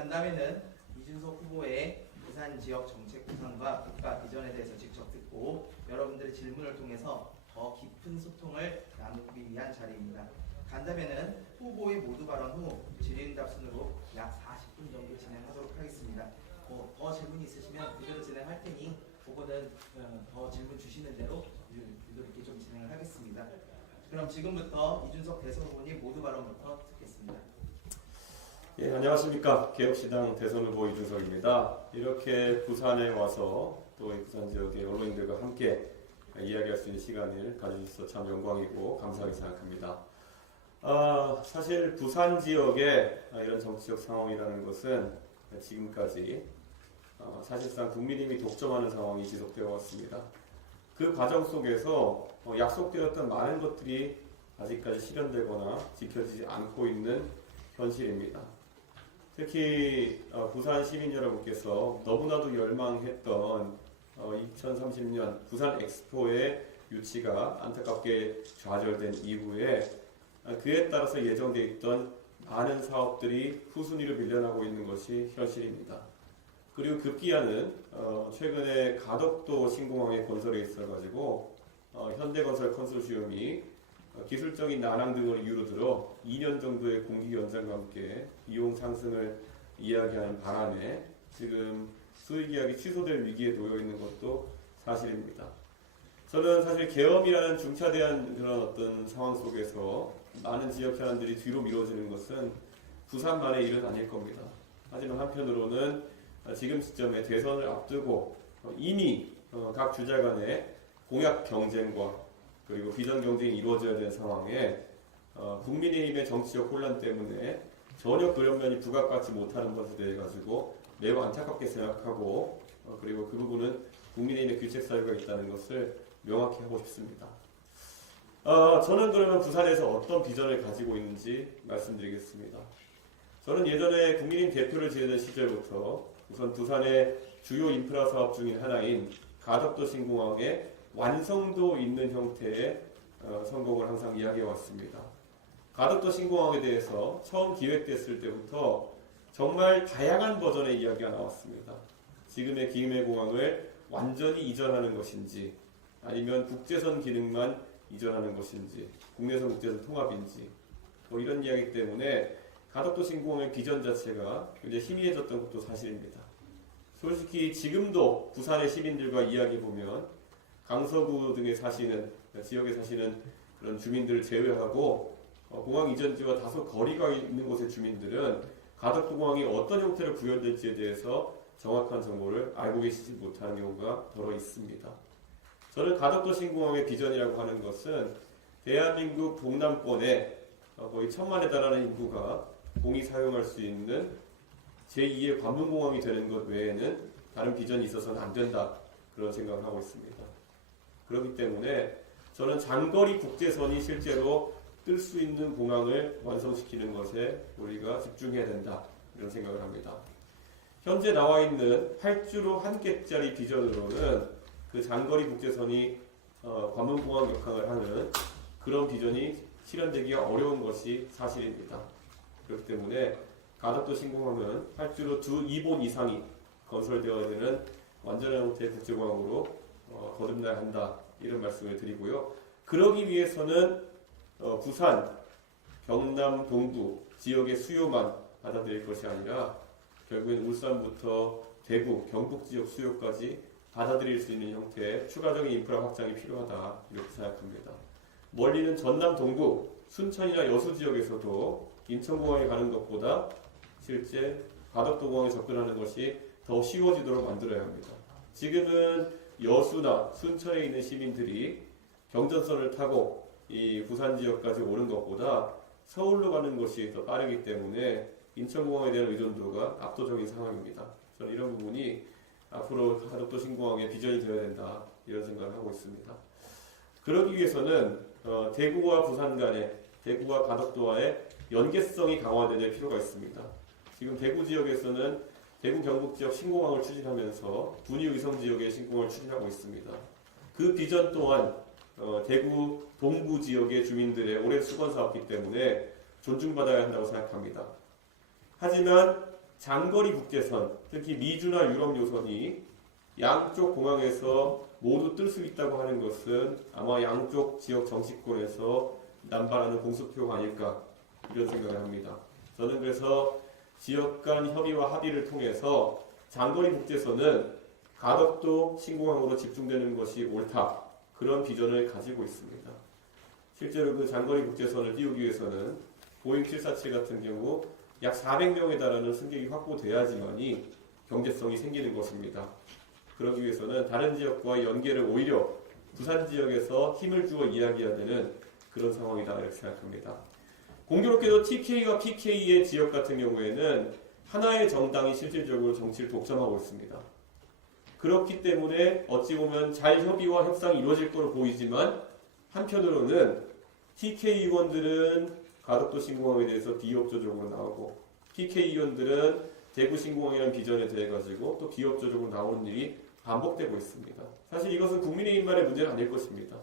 간담회는 이준석 후보의 부산 지역 정책 구상과 국가 비전에 대해서 직접 듣고 여러분들의 질문을 통해서 더 깊은 소통을 나누기 위한 자리입니다. 간담회는 후보의 모두 발언 후 질의응답 순으로 약 40분 정도 진행하도록 하겠습니다. 더 질문이 있으시면 그대로 진행할 테니 후보는 더 질문 주시는 대로 유도 있게 좀 진행을 하겠습니다. 그럼 지금부터 이준석 대선 후보님 모두 발언부터 듣겠습니다. 예, 안녕하십니까. 개혁신당 대선 후보 이준석입니다. 이렇게 부산에 와서 또 부산 지역의 언론인들과 함께 이야기할 수 있는 시간을 가져주셔서 참 영광이고 감사하게 생각합니다. 사실 부산 지역의 이런 정치적 상황이라는 것은 지금까지 사실상 국민의힘이 독점하는 상황이 지속되어 왔습니다. 그 과정 속에서 약속되었던 많은 것들이 아직까지 실현되거나 지켜지지 않고 있는 현실입니다. 특히 부산 시민 여러분께서 너무나도 열망했던 2030년 부산 엑스포의 유치가 안타깝게 좌절된 이후에 그에 따라서 예정되어 있던 많은 사업들이 후순위로 밀려나고 있는 것이 현실입니다. 그리고 급기야는 최근에 가덕도 신공항의 건설에 있어가지고 현대건설 컨소시엄이 기술적인 난항 등을 이유로 들어 2년 정도의 공기 연장과 함께 비용 상승을 이야기하는 바람에 지금 수의 계약이 취소될 위기에 놓여 있는 것도 사실입니다. 저는 사실 계엄이라는 중차대한 그런 어떤 상황 속에서 많은 지역 현안들이 뒤로 미뤄지는 것은 부산만의 일은 아닐 겁니다. 하지만 한편으로는 지금 시점에 대선을 앞두고 이미 각 주자 간의 공약 경쟁과 그리고 비전 경쟁이 이루어져야 되는 상황에 국민의힘의 정치적 혼란 때문에 전혀 그런 면이 부각받지 못하는 것에 대해 가지고 매우 안타깝게 생각하고 그리고 그 부분은 국민의힘의 규책 사유가 있다는 것을 명확히 하고 싶습니다. 저는 그러면 부산에서 어떤 비전을 가지고 있는지 말씀드리겠습니다. 저는 예전에 국민의힘 대표를 지내던 시절부터 우선 부산의 주요 인프라 사업 중인 하나인 가덕도 신공항의 완성도 있는 형태의 성공을 항상 이야기해 왔습니다. 가덕도 신공항에 대해서 처음 기획됐을 때부터 정말 다양한 버전의 이야기가 나왔습니다. 지금의 기흥해공항을 완전히 이전하는 것인지 아니면 국제선 기능만 이전하는 것인지 국내선 국제선 통합인지 이런 이야기 때문에 가덕도 신공항의 비전 자체가 굉장히 희미해졌던 것도 사실입니다. 솔직히 지금도 부산의 시민들과 이야기해보면 강서구 등에 사시는 지역에 사시는 그런 주민들을 제외하고 공항 이전지와 다소 거리가 있는 곳의 주민들은 가덕도 공항이 어떤 형태로 구현될지에 대해서 정확한 정보를 알고 계시지 못하는 경우가 더러 있습니다. 저는 가덕도 신공항의 비전이라고 하는 것은 대한민국 동남권에 거의 1,000만에 달하는 인구가 공이 사용할 수 있는 제2의 관문공항이 되는 것 외에는 다른 비전이 있어서는 안 된다 그런 생각을 하고 있습니다. 그렇기 때문에 저는 장거리 국제선이 실제로 뜰 수 있는 공항을 완성시키는 것에 우리가 집중해야 된다 이런 생각을 합니다. 현재 나와 있는 8주로 1개짜리 비전으로는 그 장거리 국제선이 관문공항 역할을 하는 그런 비전이 실현되기가 어려운 것이 사실입니다. 그렇기 때문에 가덕도 신공항은 8주로 2본 이상이 건설되어야 되는 완전한 형태의 국제공항으로 거듭나야 한다 이런 말씀을 드리고요. 그러기 위해서는 부산, 경남 동부 지역의 수요만 받아들일 것이 아니라 결국엔 울산부터 대구, 경북 지역 수요까지 받아들일 수 있는 형태의 추가적인 인프라 확장이 필요하다 이렇게 생각합니다. 멀리는 전남 동부, 순천이나 여수 지역에서도 인천공항에 가는 것보다 실제 가덕도공항에 접근하는 것이 더 쉬워지도록 만들어야 합니다. 지금은 여수나 순천에 있는 시민들이 경전선을 타고 이 부산 지역까지 오는 것보다 서울로 가는 것이 더 빠르기 때문에 인천공항에 대한 의존도가 압도적인 상황입니다. 저는 이런 부분이 앞으로 가덕도 신공항의 비전이 되어야 된다 이런 생각을 하고 있습니다. 그러기 위해서는 대구와 부산 간의 대구와 가덕도와의 연계성이 강화될 필요가 있습니다. 지금 대구 지역에서는 대구 경북 지역 신공항을 추진하면서 분위 의성 지역의 신공항을 추진하고 있습니다. 그 비전 또한 대구 동부 지역의 주민들의 오랜 수건 사업이기 때문에 존중받아야 한다고 생각합니다. 하지만 장거리 국제선, 특히 미주나 유럽 요선이 양쪽 공항에서 모두 뜰 수 있다고 하는 것은 아마 양쪽 지역 정치권에서 남발하는 공수표가 아닐까 이런 생각을 합니다. 저는 그래서 지역 간 협의와 합의를 통해서 장거리 국제선은 가덕도 신공항으로 집중되는 것이 옳다. 그런 비전을 가지고 있습니다. 실제로 그 장거리 국제선을 띄우기 위해서는 보잉 747 같은 경우 약 400명에 달하는 승객이 확보돼야지만이 경제성이 생기는 것입니다. 그러기 위해서는 다른 지역과의 연계를 오히려 부산 지역에서 힘을 주어 이야기해야 되는 그런 상황이다 이렇게 생각합니다. 공교롭게도 TK와 PK의 지역 같은 경우에는 하나의 정당이 실질적으로 정치를 독점하고 있습니다. 그렇기 때문에 어찌 보면 잘 협의와 협상이 이루어질 거로 보이지만 한편으로는 TK 의원들은 가덕도 신공항에 대해서 비협조적으로 나오고 PK 의원들은 대구 신공항이라는 비전에 대해 가지고 또 비협조적으로 나오는 일이 반복되고 있습니다. 사실 이것은 국민의힘만의 문제는 아닐 것입니다.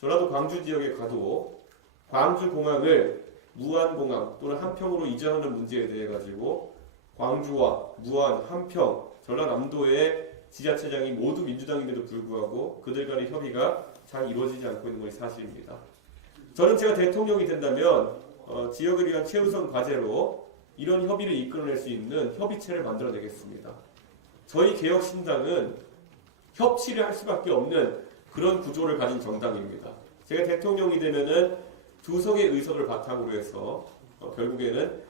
저라도 광주 지역에 가도 광주 공항을 무안공항 또는 한평으로 이전하는 문제에 대해 가지고 광주와 무안, 한평, 전라남도의 지자체장이 모두 민주당임에도 불구하고 그들 간의 협의가 잘 이루어지지 않고 있는 것이 사실입니다. 저는 제가 대통령이 된다면 지역을 위한 최우선 과제로 이런 협의를 이끌어낼 수 있는 협의체를 만들어내겠습니다. 저희 개혁신당은 협치를 할 수밖에 없는 그런 구조를 가진 정당입니다. 제가 대통령이 되면은 두 석의 의석을 바탕으로 해서 결국에는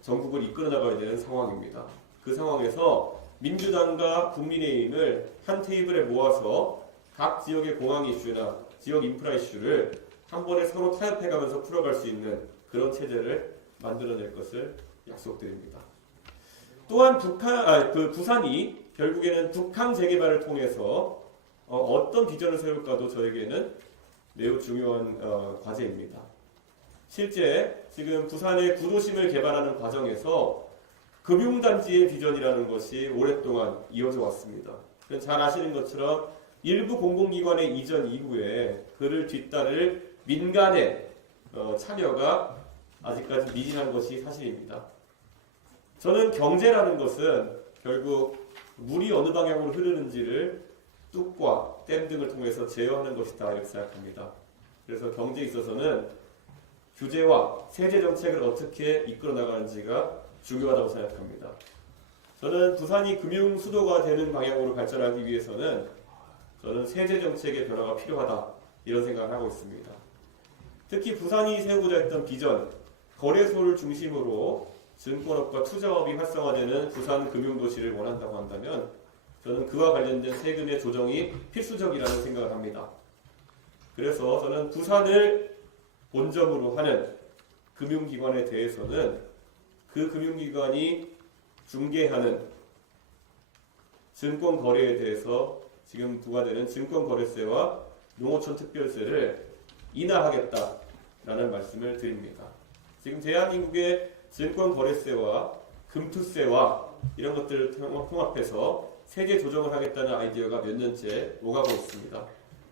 전국을 이끌어 나가야 되는 상황입니다. 그 상황에서 민주당과 국민의힘을 한 테이블에 모아서 각 지역의 공항 이슈나 지역 인프라 이슈를 한 번에 서로 타협해가면서 풀어갈 수 있는 그런 체제를 만들어낼 것을 약속드립니다. 또한 부산이 결국에는 북한 재개발을 통해서 어떤 비전을 세울까도 저에게는 매우 중요한 과제입니다. 실제 지금 부산의 구도심을 개발하는 과정에서 금융단지의 비전이라는 것이 오랫동안 이어져 왔습니다. 잘 아시는 것처럼 일부 공공기관의 이전 이후에 그를 뒤따를 민간의 참여가 아직까지 미진한 것이 사실입니다. 저는 경제라는 것은 결국 물이 어느 방향으로 흐르는지를 뚝과 댐 등을 통해서 제어하는 것이다 이렇게 생각합니다. 그래서 경제에 있어서는 규제와 세제 정책을 어떻게 이끌어 나가는지가 중요하다고 생각합니다. 저는 부산이 금융 수도가 되는 방향으로 발전하기 위해서는 저는 세제 정책의 변화가 필요하다 이런 생각을 하고 있습니다. 특히 부산이 세우고자 했던 비전, 거래소를 중심으로 증권업과 투자업이 활성화되는 부산 금융도시를 원한다고 한다면 저는 그와 관련된 세금의 조정이 필수적이라는 생각을 합니다. 그래서 저는 부산을 본점으로 하는 금융기관에 대해서는 그 금융기관이 중개하는 증권거래에 대해서 지금 부과되는 증권거래세와 농어촌 특별세를 인하하겠다라는 말씀을 드립니다. 지금 대한민국의 증권거래세와 금투세와 이런 것들을 통합해서 세제 조정을 하겠다는 아이디어가 몇 년째 오가고 있습니다.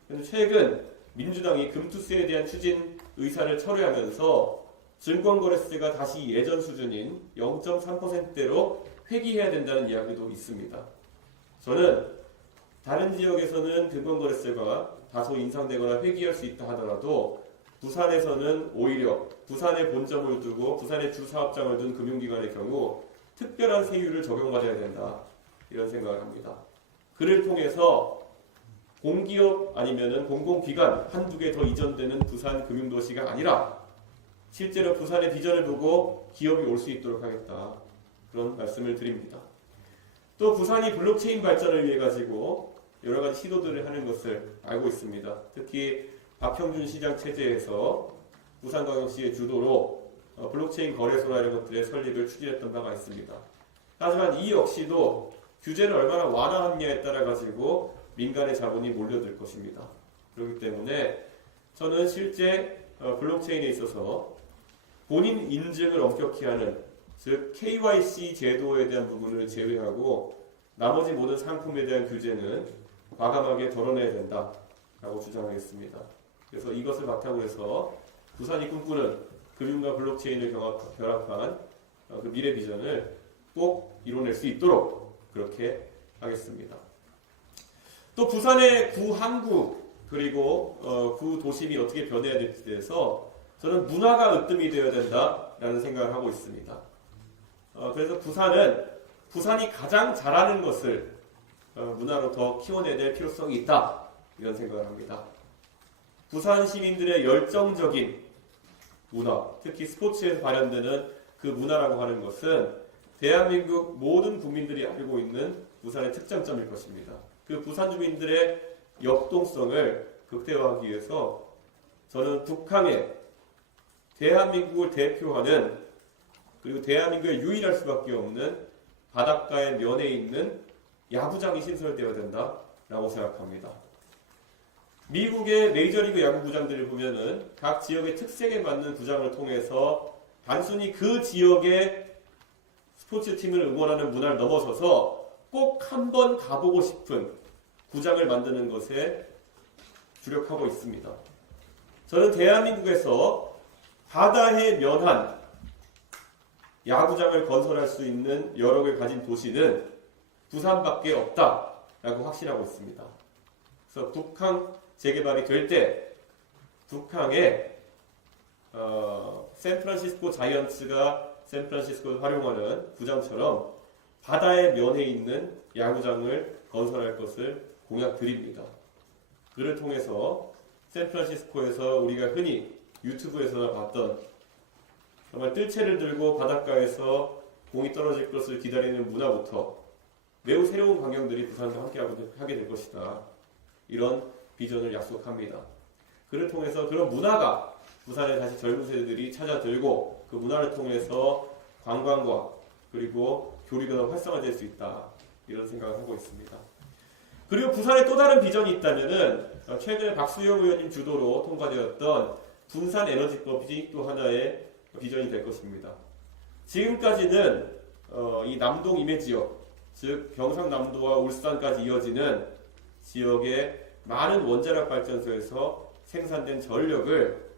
그런데 최근 민주당이 금투세에 대한 추진 의사를 철회하면서 증권거래세가 다시 예전 수준인 0.3%대로 회귀해야 된다는 이야기도 있습니다. 저는 다른 지역에서는 증권거래세가 다소 인상되거나 회귀할 수 있다 하더라도 부산에서는 오히려 부산에 본점을 두고 부산에 주 사업장을 둔 금융기관의 경우 특별한 세율을 적용받아야 된다 이런 생각을 합니다. 그를 통해서 공기업 아니면은 공공기관 한두 개 더 이전되는 부산 금융도시가 아니라 실제로 부산의 비전을 보고 기업이 올 수 있도록 하겠다 그런 말씀을 드립니다. 또 부산이 블록체인 발전을 위해 가지고 여러 가지 시도들을 하는 것을 알고 있습니다. 특히 박형준 시장 체제에서 부산광역시의 주도로 블록체인 거래소나 이런 것들의 설립을 추진했던 바가 있습니다. 하지만 이 역시도 규제를 얼마나 완화하느냐에 따라 가지고 민간의 자본이 몰려들 것입니다. 그렇기 때문에 저는 실제 블록체인에 있어서 본인 인증을 엄격히 하는 즉 KYC 제도에 대한 부분을 제외하고 나머지 모든 상품에 대한 규제는 과감하게 덜어내야 된다라고 주장하겠습니다. 그래서 이것을 바탕으로 해서 부산이 꿈꾸는 금융과 블록체인을 결합한 그 미래 비전을 꼭 이뤄낼 수 있도록 그렇게 하겠습니다. 또 부산의 구항구 그리고 구도심이 어떻게 변해야 될지에 대해서 저는 문화가 으뜸이 되어야 된다라는 생각을 하고 있습니다. 그래서 부산이 가장 잘하는 것을 문화로 더 키워내야 될 필요성이 있다 이런 생각을 합니다. 부산 시민들의 열정적인 문화, 특히 스포츠에서 발현되는 그 문화라고 하는 것은 대한민국 모든 국민들이 알고 있는 부산의 특장점일 것입니다. 그 부산 주민들의 역동성을 극대화하기 위해서 저는 북항에 대한민국을 대표하는 그리고 대한민국에 유일할 수밖에 없는 바닷가의 면에 있는 야구장이 신설되어야 된다라고 생각합니다. 미국의 메이저리그 야구 구장들을 보면은 각 지역의 특색에 맞는 구장을 통해서 단순히 그 지역의 스포츠팀을 응원하는 문화를 넘어서서 꼭 한번 가보고 싶은 구장을 만드는 것에 주력하고 있습니다. 저는 대한민국에서 바다에 면한 야구장을 건설할 수 있는 여력을 가진 도시는 부산밖에 없다라고 확신하고 있습니다. 그래서 북항 재개발이 될 때 북항에 샌프란시스코 자이언츠가 샌프란시스코를 활용하는 구장처럼 바다의 면에 있는 야구장을 건설할 것을 공약드립니다. 그를 통해서 샌프란시스코에서 우리가 흔히 유튜브에서나 봤던 정말 뜰채를 들고 바닷가에서 공이 떨어질 것을 기다리는 문화부터 매우 새로운 광경들이 부산과 함께 하게 될 것이다. 이런 비전을 약속합니다. 그를 통해서 그런 문화가 부산에 다시 젊은 세대들이 찾아들고 그 문화를 통해서 관광과 그리고 교류가 더 활성화될 수 있다. 이런 생각을 하고 있습니다. 그리고 부산에 또 다른 비전이 있다면은 최근에 박수영 의원님 주도로 통과되었던 분산에너지법이 또 하나의 비전이 될 것입니다. 지금까지는 이 남동 임해 지역, 즉 경상남도와 울산까지 이어지는 지역의 많은 원자력 발전소에서 생산된 전력을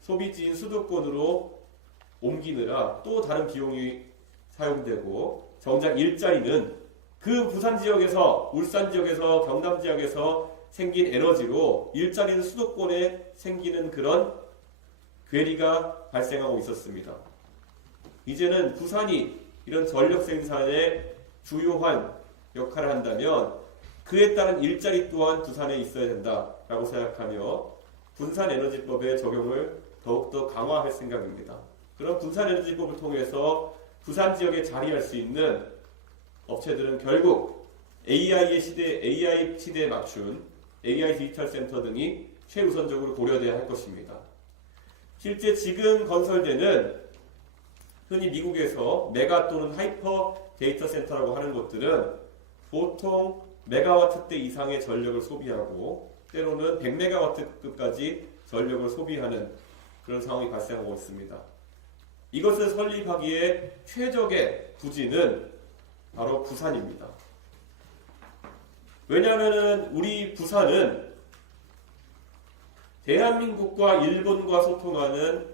소비지인 수도권으로 옮기느라 또 다른 비용이 사용되고 정작 일자리는 그 부산 지역에서 울산 지역에서 경남 지역에서 생긴 에너지로 일자리는 수도권에 생기는 그런 괴리가 발생하고 있었습니다. 이제는 부산이 이런 전력 생산에 주요한 역할을 한다면 그에 따른 일자리 또한 부산에 있어야 된다라고 생각하며 분산에너지법의 적용을 더욱더 강화할 생각입니다. 그런 분산에너지법을 통해서 부산 지역에 자리할 수 있는 업체들은 결국 AI 시대에 맞춘 AI 디지털 센터 등이 최우선적으로 고려돼야 할 것입니다. 실제 지금 건설되는 흔히 미국에서 메가 또는 하이퍼 데이터 센터라고 하는 것들은 보통 메가와트대 이상의 전력을 소비하고 때로는 100메가와트급까지 전력을 소비하는 그런 상황이 발생하고 있습니다. 이것을 설립하기에 최적의 부지는 바로 부산입니다. 왜냐하면 우리 부산은 대한민국과 일본과 소통하는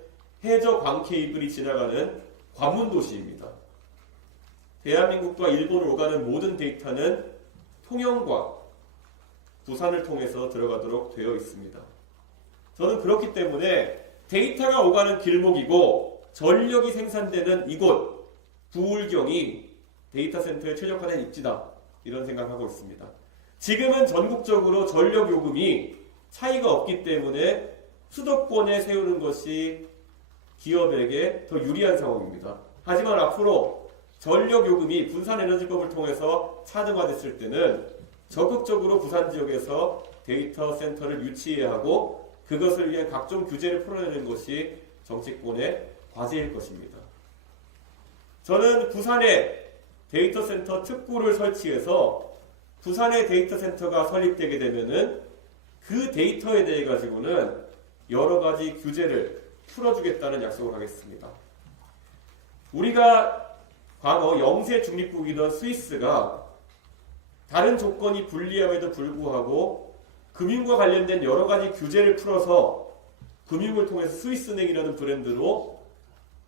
해저 광 케이블이 지나가는 관문 도시입니다. 대한민국과 일본을 오가는 모든 데이터는 통영과 부산을 통해서 들어가도록 되어 있습니다. 저는 그렇기 때문에 데이터가 오가는 길목이고 전력이 생산되는 이곳 부울경이 데이터 센터에 최적화된 입지다. 이런 생각하고 있습니다. 지금은 전국적으로 전력 요금이 차이가 없기 때문에 수도권에 세우는 것이 기업에게 더 유리한 상황입니다. 하지만 앞으로 전력 요금이 분산에너지법을 통해서 차등화됐을 때는 적극적으로 부산 지역에서 데이터 센터를 유치해야 하고 그것을 위한 각종 규제를 풀어내는 것이 정치권의 과제일 것입니다. 저는 부산에 데이터 센터 특구를 설치해서 부산의 데이터 센터가 설립되게 되면은 그 데이터에 대해 가지고는 여러 가지 규제를 풀어주겠다는 약속을 하겠습니다. 우리가 과거 영세 중립국이던 스위스가 다른 조건이 불리함에도 불구하고 금융과 관련된 여러 가지 규제를 풀어서 금융을 통해서 스위스은행이라는 브랜드로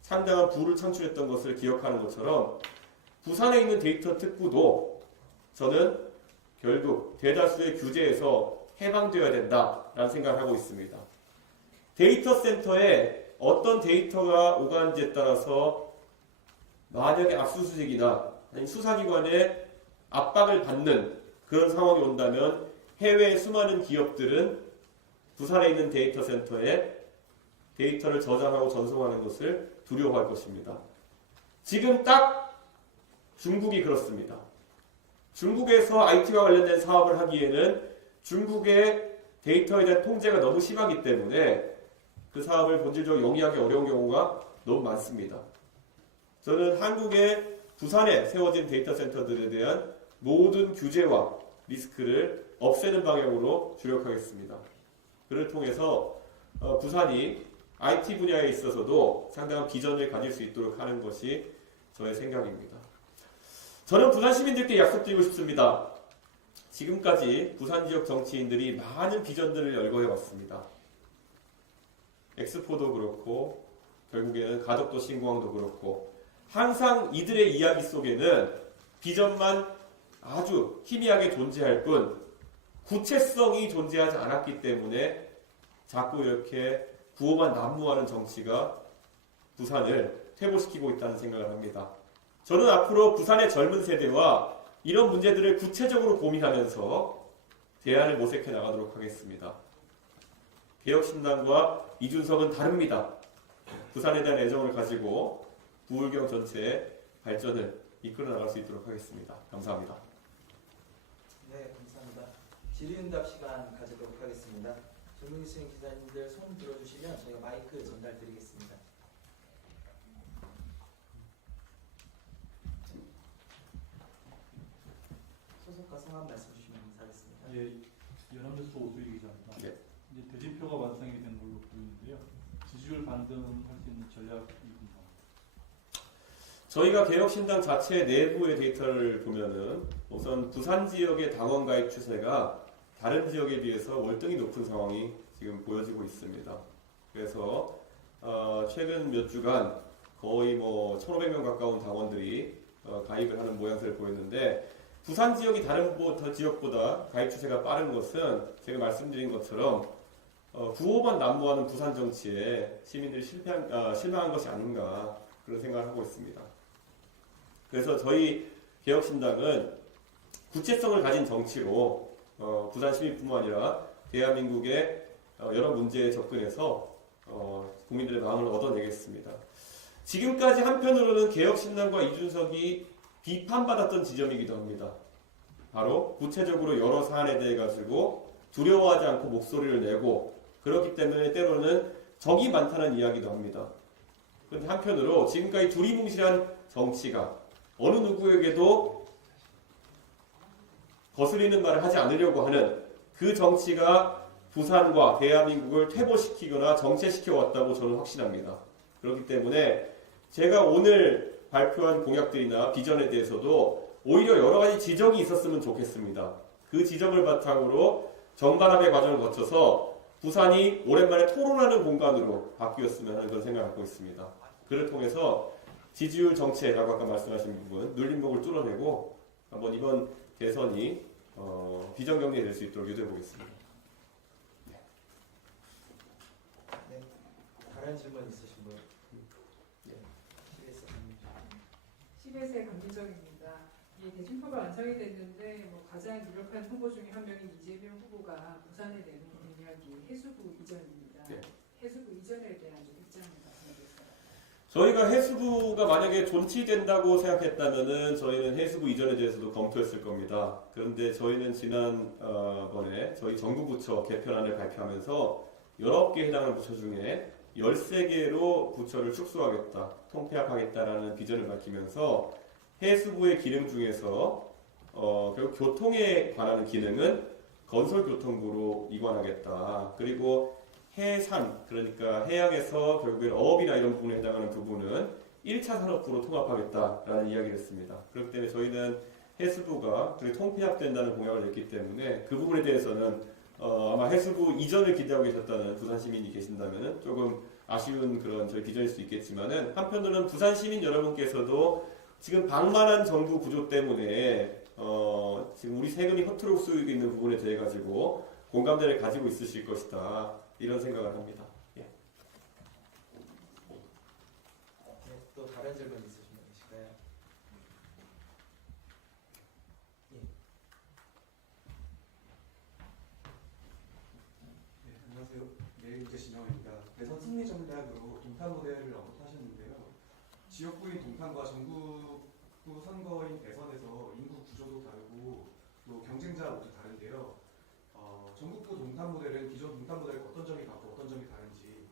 상당한 부를 창출했던 것을 기억하는 것처럼 부산에 있는 데이터 특구도 저는 결국 대다수의 규제에서 해방되어야 된다라는 생각을 하고 있습니다. 데이터 센터에 어떤 데이터가 오가는지에 따라서 만약에 압수수색이나 아니면 수사기관의 압박을 받는 그런 상황이 온다면 해외의 수많은 기업들은 부산에 있는 데이터 센터에 데이터를 저장하고 전송하는 것을 두려워할 것입니다. 지금 딱 중국이 그렇습니다. 중국에서 IT와 관련된 사업을 하기에는 중국의 데이터에 대한 통제가 너무 심하기 때문에 그 사업을 본질적으로 영위하기 어려운 경우가 너무 많습니다. 저는 한국의 부산에 세워진 데이터 센터들에 대한 모든 규제와 리스크를 없애는 방향으로 주력하겠습니다. 그를 통해서 부산이 IT 분야에 있어서도 상당한 비전을 가질 수 있도록 하는 것이 저의 생각입니다. 저는 부산 시민들께 약속드리고 싶습니다. 지금까지 부산 지역 정치인들이 많은 비전들을 열거해 왔습니다. 엑스포도 그렇고 결국에는 가덕도 신공항도 그렇고 항상 이들의 이야기 속에는 비전만 아주 희미하게 존재할 뿐 구체성이 존재하지 않았기 때문에 자꾸 이렇게 구호만 난무하는 정치가 부산을 퇴보시키고 있다는 생각을 합니다. 저는 앞으로 부산의 젊은 세대와 이런 문제들을 구체적으로 고민하면서 대안을 모색해 나가도록 하겠습니다. 개혁신당과 이준석은 다릅니다. 부산에 대한 애정을 가지고 부울경 전체의 발전을 이끌어 나갈 수 있도록 하겠습니다. 감사합니다. 네, 감사합니다. 질의응답 시간 가지도록 하겠습니다. 전문기생 기자님들 손 들어주시면 저희가 마이크 전달드리겠습니다. 소속과 성함 말씀 주시면 감사하겠습니다. 예, 연합뉴스 오수희 기자입니다. 네. 이제 대진표가 완성이 된 걸로 보이는데요. 지지율 반등할 수 있는 전략이 궁금합니다. 저희가 개혁신당 자체 내부의 데이터를 보면은 우선 부산 지역의 당원 가입 추세가 다른 지역에 비해서 월등히 높은 상황이 지금 보여지고 있습니다. 그래서 최근 몇 주간 거의 1,500명 가까운 당원들이 가입을 하는 모양새를 보였는데 부산 지역이 다른 지역보다 가입 추세가 빠른 것은 제가 말씀드린 것처럼 구호만 난무하는 부산 정치에 시민들이 실망한 것이 아닌가 그런 생각을 하고 있습니다. 그래서 저희 개혁신당은 구체성을 가진 정치로 부산 시민뿐만 아니라 대한민국의 여러 문제에 접근해서 국민들의 마음을 얻어내겠습니다. 지금까지 한편으로는 개혁신당과 이준석이 비판받았던 지점이기도 합니다. 바로 구체적으로 여러 사안에 대해 가지고 두려워하지 않고 목소리를 내고 그렇기 때문에 때로는 적이 많다는 이야기도 합니다. 그런데 한편으로 지금까지 두리뭉실한 정치가 어느 누구에게도 거스리는 말을 하지 않으려고 하는 그 정치가 부산과 대한민국을 퇴보시키거나 정체시켜 왔다고 저는 확신합니다. 그렇기 때문에 제가 오늘 발표한 공약들이나 비전에 대해서도 오히려 여러 가지 지적이 있었으면 좋겠습니다. 그 지적을 바탕으로 정반합의 과정을 거쳐서 부산이 오랜만에 토론하는 공간으로 바뀌었으면 하는 그런 생각을 갖고 있습니다. 그를 통해서 지지율 정체라고 아까 말씀하신 부분, 눌림목을 뚫어내고 한번 이번 대선이 비전경제될 수 있도록 유도해 보겠습니다. 네, 다른 질문 있으신 분? 네, CBS의 강민정입니다. 이 대진표가 완성이 됐는데 가장 유력한 후보 중에 한 명인 이재명 후보가 부산에 내놓은 공약이 해수부 이전입니다. 네. 해수부 이전에 대한 좀 입장을 말씀해주세요. 저희가 해수부가 만약에 존치된다고 생각했다면은 저희는 해수부 이전에 대해서도 검토했을 겁니다. 그런데 저희는 지난번에 저희 정부부처 개편안을 발표하면서 19개 해당하는 부처 중에 13개로 부처를 축소하겠다, 통폐합하겠다라는 비전을 밝히면서 해수부의 기능 중에서 결국 교통에 관한 기능은 건설교통부로 이관하겠다. 그리고 해산, 그러니까 해양에서 결국에 어업이나 이런 부분에 해당하는 부분은 1차 산업부로 통합하겠다라는 이야기를 했습니다. 그렇기 때문에 저희는 해수부가 통폐합된다는 공약을 냈기 때문에 그 부분에 대해서는 아마 해수부 이전을 기대하고 계셨다는 부산 시민이 계신다면 조금 아쉬운 그런 저희 비전일 수 있겠지만은 한편으로는 부산 시민 여러분께서도 지금 방만한 정부 구조 때문에 지금 우리 세금이 허투루 쓰이고 있는 부분에 대해 가지고 공감대를 가지고 있으실 것이다. 이런 생각을 합니다. 예. 네, 또 다른 질문 있으신 분 계실까요? 네, 안녕하세요. 매일경제 신영입니다. 대선 승리 전략으로 동탄 모델을 언급하셨는데요. 지역구인 동탄과 전국구 선거인 대선에서 인구 구조도 다르고 또 경쟁자 모두 다른데요. 전국구 동탄 모델은 기존 동탄 모델과 어떤 점이 같고 어떤 점이 다른지.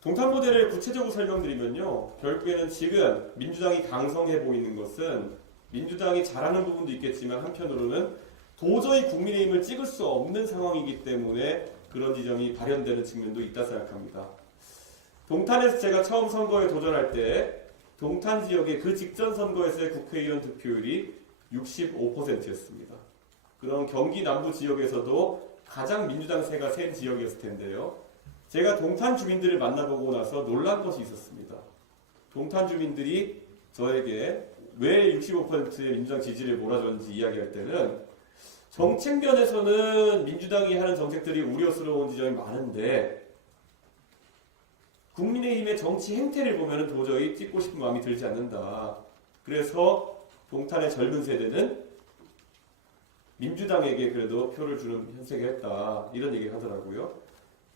동탄 모델을 구체적으로 설명드리면요. 결국에는 지금 민주당이 강성해 보이는 것은 민주당이 잘하는 부분도 있겠지만 한편으로는 도저히 국민의힘을 찍을 수 없는 상황이기 때문에 그런 지점이 발현되는 측면도 있다 생각합니다. 동탄에서 제가 처음 선거에 도전할 때 동탄 지역의 그 직전 선거에서의 국회의원 득표율이 65%였습니다. 그런 경기 남부 지역에서도 가장 민주당세가 센 지역이었을 텐데요. 제가 동탄 주민들을 만나보고 나서 놀란 것이 있었습니다. 동탄 주민들이 저에게 왜 65%의 민주당 지지를 몰아줬는지 이야기할 때는 정책 면에서는 민주당이 하는 정책들이 우려스러운 지점이 많은데 국민의힘의 정치 행태를 보면 도저히 찍고 싶은 마음이 들지 않는다. 그래서 동탄의 젊은 세대는 민주당에게 그래도 표를 주는 현색을 했다. 이런 얘기를 하더라고요.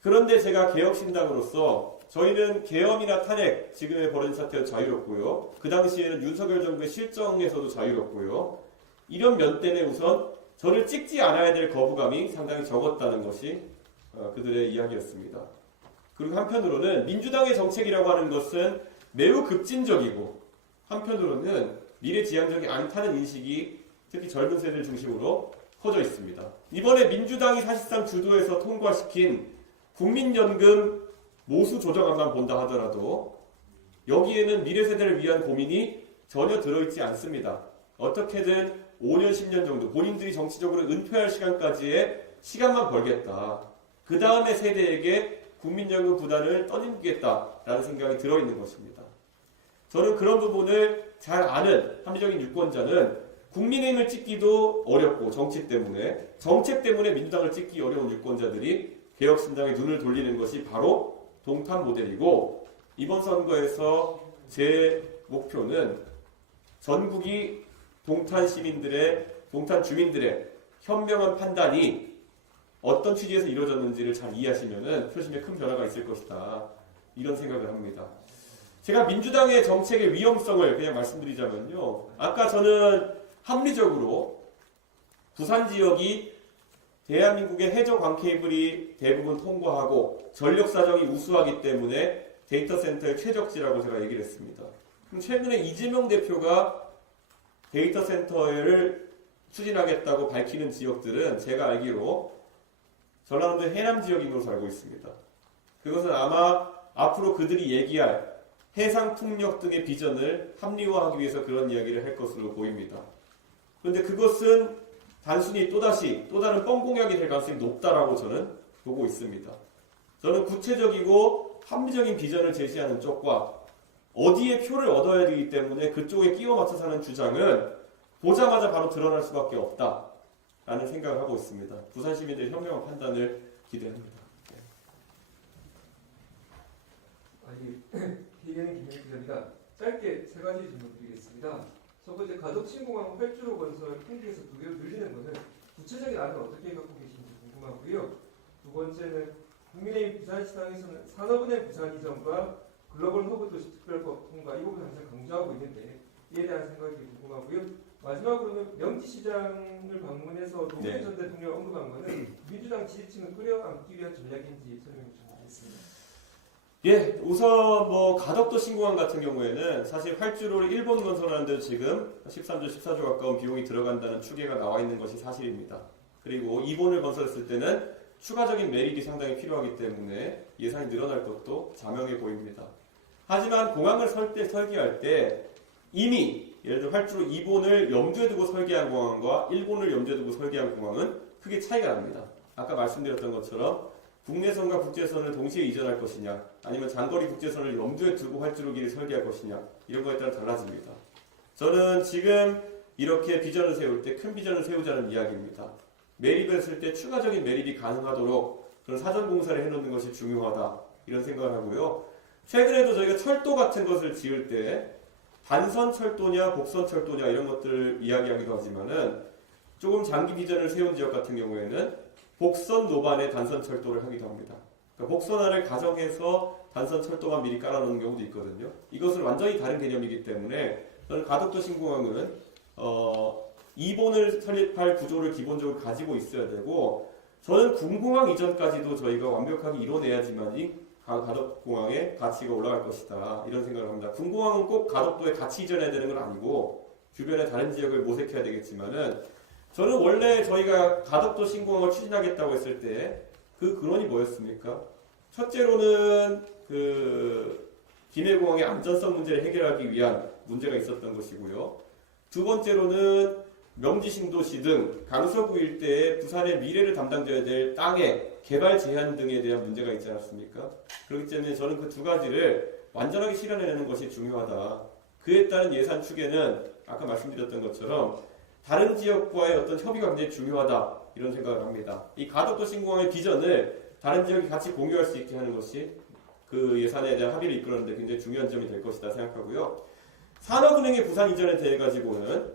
그런데 제가 개혁신당으로서 저희는 계엄이나 탄핵, 지금의 벌어진 사태가 자유롭고요. 그 당시에는 윤석열 정부의 실정에서도 자유롭고요. 이런 면 때문에 우선 저를 찍지 않아야 될 거부감이 상당히 적었다는 것이 그들의 이야기였습니다. 그리고 한편으로는 민주당의 정책이라고 하는 것은 매우 급진적이고 한편으로는 미래지향적이 않다는 인식이 특히 젊은 세대를 중심으로 퍼져 있습니다. 이번에 민주당이 사실상 주도해서 통과시킨 국민연금 모수 조정안만 본다 하더라도 여기에는 미래세대를 위한 고민이 전혀 들어있지 않습니다. 어떻게든 5년, 10년 정도 본인들이 정치적으로 은퇴할 시간까지의 시간만 벌겠다. 그 다음에 세대에게 국민연금 부담을 떠넘기겠다라는 생각이 들어있는 것입니다. 저는 그런 부분을 잘 아는 합리적인 유권자는 국민의힘을 찍기도 어렵고 정책 때문에 민주당을 찍기 어려운 유권자들이 개혁신당에 눈을 돌리는 것이 바로 동탄 모델이고 이번 선거에서 제 목표는 전국이 동탄 주민들의 현명한 판단이 어떤 취지에서 이루어졌는지를 잘 이해하시면 표심에 큰 변화가 있을 것이다. 이런 생각을 합니다. 제가 민주당의 정책의 위험성을 그냥 말씀드리자면요. 아까 저는 합리적으로 부산 지역이 대한민국의 해저광 케이블이 대부분 통과하고 전력 사정이 우수하기 때문에 데이터 센터의 최적지라고 제가 얘기를 했습니다. 그럼 최근에 이재명 대표가 데이터 센터를 추진하겠다고 밝히는 지역들은 제가 알기로 전라남도 해남 지역인 것으로 알고 있습니다. 그것은 아마 앞으로 그들이 얘기할 해상풍력 등의 비전을 합리화하기 위해서 그런 이야기를 할 것으로 보입니다. 그런데 그것은 단순히 또 다른 뻥공약이 될 가능성이 높다라고 저는 보고 있습니다. 저는 구체적이고 합리적인 비전을 제시하는 쪽과 어디에 표를 얻어야 되기 때문에 그쪽에 끼워 맞춰서 하는 주장은 보자마자 바로 드러날 수밖에 없다라는 생각을 하고 있습니다. 부산 시민들의 현명한 판단을 기대합니다. 희경의 김일기자입니다. 짧게 세 가지 질문 드리겠습니다. 첫 번째, 가덕신공항 활주로 건설 평지에서 2배로 늘리는 것은 구체적인 안을 어떻게 갖고 계신지 궁금하고요. 두 번째는 국민의힘 부산시당에서는 산업은행 부산 이전과 글로벌 허브 도시 특별법 통과 이 부분을 항상 강조하고 있는데 이에 대한 생각이 궁금하고요. 마지막으로는 명지시장을 방문해서 노무현 전 대통령을 언급한 것은 민주당 지지층을 끌어안기 위한 전략인지 설명해 주시면 되겠습니다. 예, 우선 가덕도 신공항 같은 경우에는 사실 활주로를 일본 건설하는데 지금 13조, 14조 가까운 비용이 들어간다는 추계가 나와 있는 것이 사실입니다. 그리고 이본을 건설했을 때는 추가적인 매립이 상당히 필요하기 때문에 예산이 늘어날 것도 자명해 보입니다. 하지만 공항을 설계할 때 이미 예를 들어 활주로 2본을 염두에 두고 설계한 공항과 1본을 염두에 두고 설계한 공항은 크게 차이가 납니다. 아까 말씀드렸던 것처럼 국내선과 국제선을 동시에 이전할 것이냐 아니면 장거리 국제선을 염두에 두고 활주로기를 설계할 것이냐 이런 거에 따라 달라집니다. 저는 지금 이렇게 비전을 세울 때 큰 비전을 세우자는 이야기입니다. 매립했을 때 추가적인 매립이 가능하도록 그런 사전 공사를 해놓는 것이 중요하다 이런 생각을 하고요. 최근에도 저희가 철도 같은 것을 지을 때 단선 철도냐 곡선 철도냐 이런 것들을 이야기하기도 하지만은 조금 장기 비전을 세운 지역 같은 경우에는 복선 노반의 단선 철도를 하기도 합니다. 그러니까 복선화를 가정해서 단선 철도만 미리 깔아놓는 경우도 있거든요. 이것은 완전히 다른 개념이기 때문에 저는 가덕도 신공항은 2본을 설립할 구조를 기본적으로 가지고 있어야 되고, 저는 군공항 이전까지도 저희가 완벽하게 이뤄내야지만이 가덕공항의 가치가 올라갈 것이다 이런 생각을 합니다. 군공항은 꼭 가덕도에 같이 이전해야 되는 건 아니고 주변의 다른 지역을 모색해야 되겠지만은, 저는 원래 저희가 가덕도 신공항을 추진하겠다고 했을 때 그 근원이 뭐였습니까? 첫째로는 그 김해공항의 안전성 문제를 해결하기 위한 문제가 있었던 것이고요. 두 번째로는 명지 신도시 등 강서구 일대의 부산의 미래를 담당져야 될 땅의 개발 제한 등에 대한 문제가 있지 않았습니까? 그렇기 때문에 저는 그 두 가지를 완전하게 실현해내는 것이 중요하다. 그에 따른 예산 추계는 아까 말씀드렸던 것처럼 다른 지역과의 어떤 협의가 굉장히 중요하다 이런 생각을 합니다. 이 가덕도 신공항의 비전을 다른 지역이 같이 공유할 수 있게 하는 것이 그 예산에 대한 합의를 이끌었는데 굉장히 중요한 점이 될 것이다 생각하고요. 산업은행의 부산 이전에 대해 가지고는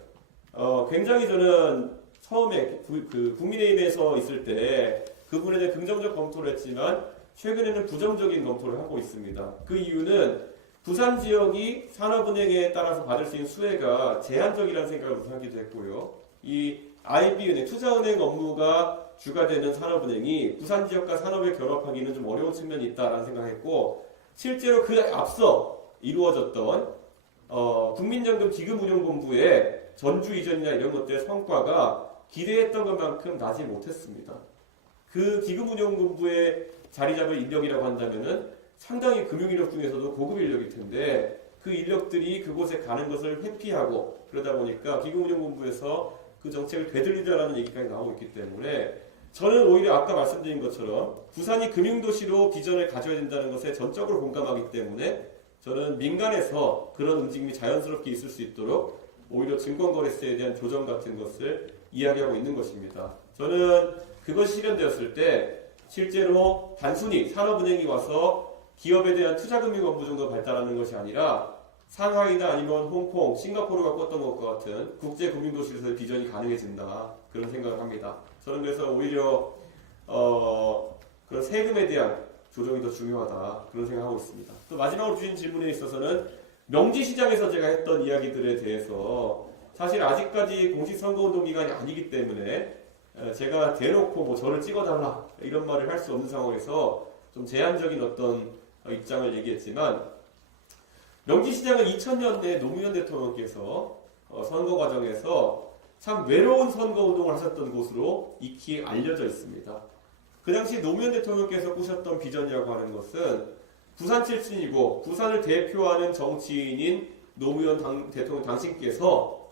굉장히 저는 처음에 그 국민의힘에서 있을 때 그 부분에 대해 긍정적 검토를 했지만 최근에는 부정적인 검토를 하고 있습니다. 그 이유는 부산 지역이 산업은행에 따라서 받을 수 있는 수혜가 제한적이라는 생각을 하기도 했고요. 이 IB은행, 투자은행 업무가 주가 되는 산업은행이 부산 지역과 산업을 결합하기는 좀 어려운 측면이 있다라는 생각했고, 실제로 그 앞서 이루어졌던 국민연금 기금운용본부의 전주 이전이나 이런 것들의 성과가 기대했던 것만큼 나지 못했습니다. 그 기금운용본부의 자리 잡을 인력이라고 한다면은 상당히 금융인력 중에서도 고급 인력일 텐데 그 인력들이 그곳에 가는 것을 회피하고 그러다 보니까 기금운용본부에서 그 정책을 되돌리자라는 얘기까지 나오고 있기 때문에 저는 오히려 아까 말씀드린 것처럼 부산이 금융도시로 비전을 가져야 된다는 것에 전적으로 공감하기 때문에 저는 민간에서 그런 움직임이 자연스럽게 있을 수 있도록 오히려 증권거래세에 대한 조정 같은 것을 이야기하고 있는 것입니다. 저는 그것이 실현되었을 때 실제로 단순히 산업은행이 와서 기업에 대한 투자금융 업무 정도 발달하는 것이 아니라 상하이나 아니면 홍콩, 싱가포르가 꿨던 것과 같은 국제금융도시에서의 비전이 가능해진다 그런 생각을 합니다. 저는 그래서 오히려 그런 세금에 대한 조정이 더 중요하다 그런 생각을 하고 있습니다. 또 마지막으로 주신 질문에 있어서는 명지시장에서 제가 했던 이야기들에 대해서 사실 아직까지 공식 선거운동 기간이 아니기 때문에 제가 대놓고 뭐 저를 찍어달라 이런 말을 할 수 없는 상황에서 좀 제한적인 어떤 입장을 얘기했지만, 명지시장은 2000년대 노무현 대통령께서 선거 과정에서 참 외로운 선거운동을 하셨던 곳으로 익히 알려져 있습니다. 그 당시 노무현 대통령께서 꾸셨던 비전이라고 하는 것은 부산 출신이고 부산을 대표하는 정치인인 노무현 대통령 당신께서